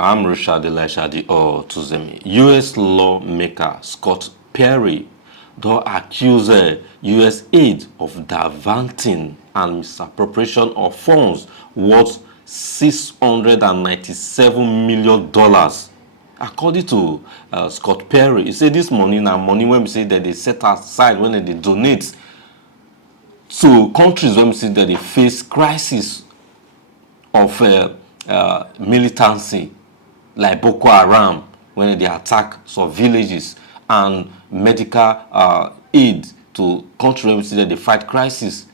I'm Richard Elishadi Tuzemi. U.S. lawmaker Scott Perry don accuse Usaid of diverting and misappropriation of funds worth $697 million. According to Scott Perry, he said this money na money when we say that they set aside when they donate to countries when we say that they face crisis of militancy, like Boko Haram, when they attack some villages, and medical aid to countries when we see that they fight crisis.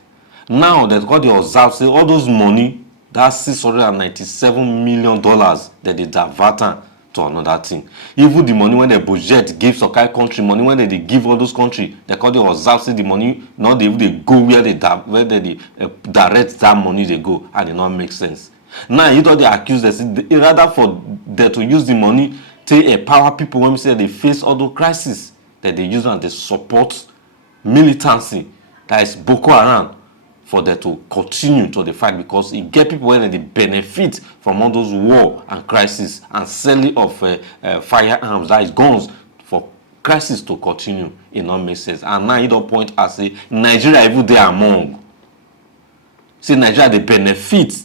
Now that what they observe, say all those money, that's $697 million that they divert to another thing. Even the money when the budget gives some kind of country, money when they give all those countries, they call they observe, say the money, now they go where they direct that money they go, and it not make sense. Now you know they accuse us rather for them to use the money to empower people when we say they face all those crises that they use and they support militancy, that is Boko Haram, for them to continue to the fight, because it get people when they benefit from all those war and crisis and selling of firearms, that is guns, for crisis to continue. It not make sense. And now you don't point and say Nigeria even there among. See Nigeria they benefit.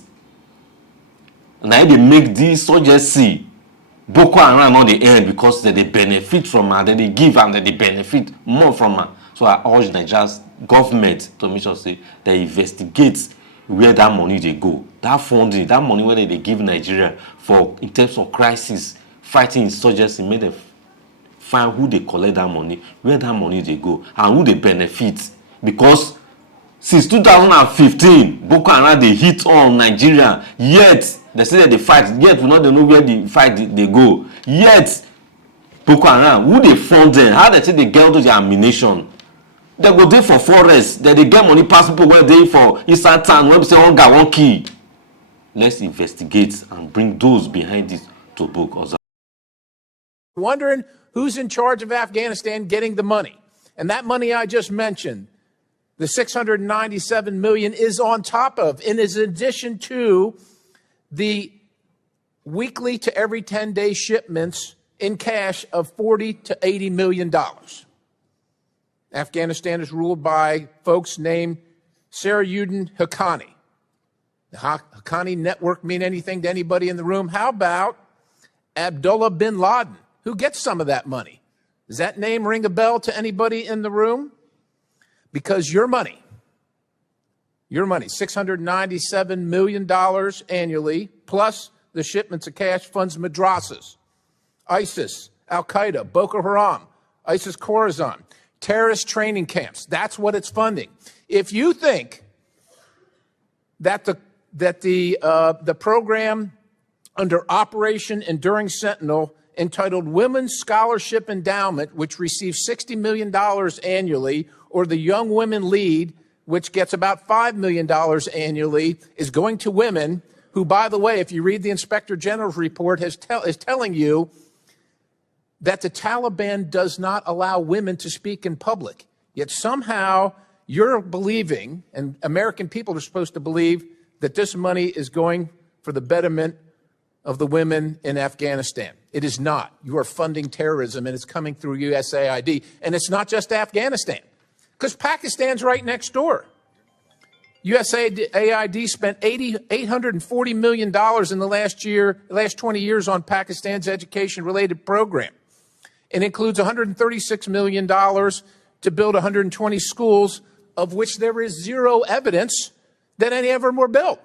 Now they make this insurgency Boko Haram on the end because they benefit from her, they give and they benefit more from her. So I urge Nigeria's government to make sure say they investigate where that money they go. That funding, that money where they give Nigeria for in terms of crisis, fighting insurgency, make them find who they collect that money, where that money they go, and who they benefit. Because since 2015, Boko Haram they hit on Nigeria, yet they say that they fight, yet we not know where the fight they go. Yet Boko Haram, who they fund them, how they say they get all those ammunition. They go there for forest, they get money pass people where they for inside town, where we say one guy one key. Let's investigate and bring those behind it to book. Wondering who's in charge of Afghanistan getting the money. And that money I just mentioned, the $697 million, is on top of, and is in addition to the weekly to every 10-day shipments in cash of $40 to $80 million. Afghanistan is ruled by folks named Sarajuddin Haqqani. The Haqqani network mean anything to anybody in the room? How about Abdullah bin Laden, who gets some of that money? Does that name ring a bell to anybody in the room? Because your money, $697 million annually, plus the shipments of cash, funds madrasas, ISIS, Al-Qaeda, Boko Haram, ISIS Khorasan, terrorist training camps. That's what it's funding. If you think that the program under Operation Enduring Sentinel, entitled Women's Scholarship Endowment, which receives $60 million annually, or the Young Women Lead, which gets about $5 million annually, is going to women who, by the way, if you read the Inspector General's report, is telling you that the Taliban does not allow women to speak in public. Yet somehow you're believing, and American people are supposed to believe, that this money is going for the betterment of the women in Afghanistan. It is not. You are funding terrorism, and it's coming through USAID. And it's not just Afghanistan, because Pakistan's right next door. USAID spent $840 million in the last 20 years on Pakistan's education-related program. It includes $136 million to build 120 schools, of which there is zero evidence that any of them were built.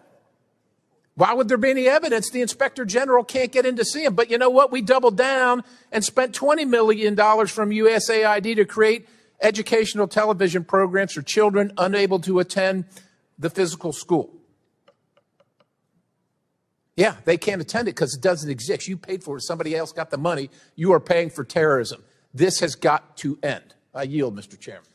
Why would there be any evidence? The Inspector General can't get in to see them. But you know what? We doubled down and spent $20 million from USAID to create educational television programs for children unable to attend the physical school. Yeah, they can't attend it because it doesn't exist. You paid for it. Somebody else got the money. You are paying for terrorism. This has got to end. I yield, Mr. Chairman.